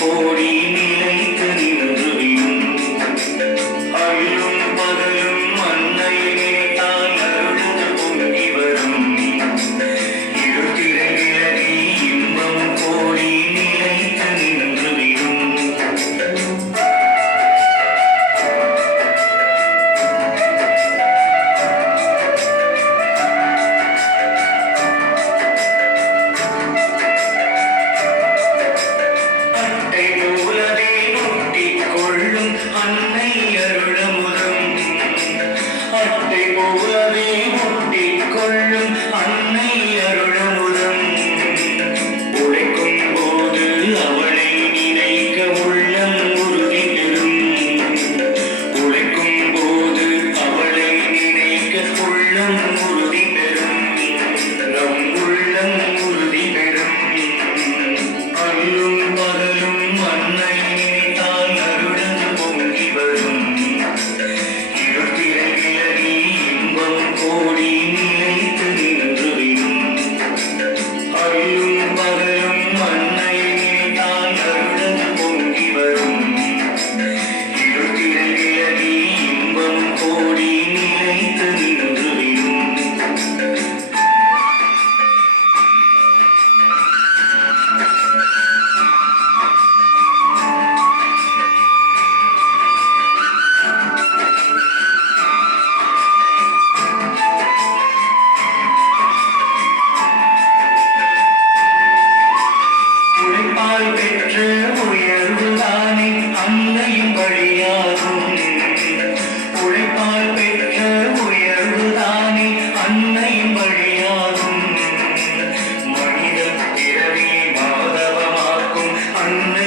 கோடி நிலைத்து நின்றுவிடும். அல்லும் பகலும் அன்னை நினைத்தால் அருள் பொங்கி வரும். இருட்டிரை விலகி இன்பம் கோடி நிலைத்து நின்றுவிடும். அன்னை அருளமுதம் அட்டை போலவே ஒட்டிக் கொள்ளும். அன்னை அருளமுதம் உழைக்கும் போது அவளை நினைக்க உள்ளம் உறுதி பெறும். உழைக்கும் போது அவளை நினைக்க உள்ளம் உறுதி பெறும். நம் உள்ளம் உறுதி பெறும். அல்லும் பகலும் அன்னை நினைத்தால் அருள் பொங்கி வரும். இருட்டிரை விலகி இன்பம் கோடி நிலைத்து நின்றுவிடும். அல்லும் பகலும் அன்னை நினைத்தால் அருள் பொங்கி வரும். இருட்டிரை விலகி இன்பம் கோடி நிலைத்து நின்றுவிடும். உழைப்பால் பெற்ற உயர்வுதானே அன்னையின் வழியாகும். உழைப்பால் பெற்ற உயர்வுதானே அன்னையின் வழியாகும். மனித பிறவியை மாதவமாக்கும் அன்னை